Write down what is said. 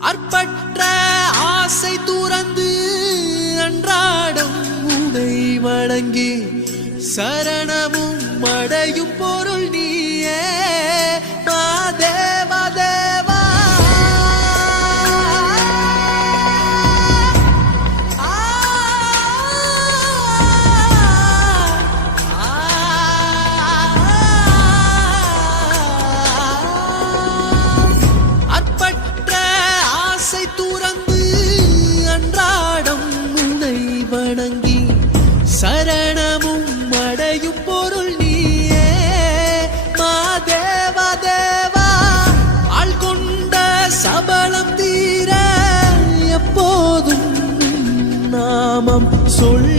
அற்பற்ற ஆசை துறந்து அன்றாடம் உனை வணங்கி சரணமும் அடையும் பொருள் நீயே மாதேவா தேவா. அற்பற்ற ஆசை துறந்து அன்றாடம் உனை வணங்கி சரணமும் அடையும் பொருள் நீயே மாதேவா தேவா. ஆள் கொண்ட சபலம் தீர எப்போதும் நாமம் சொல்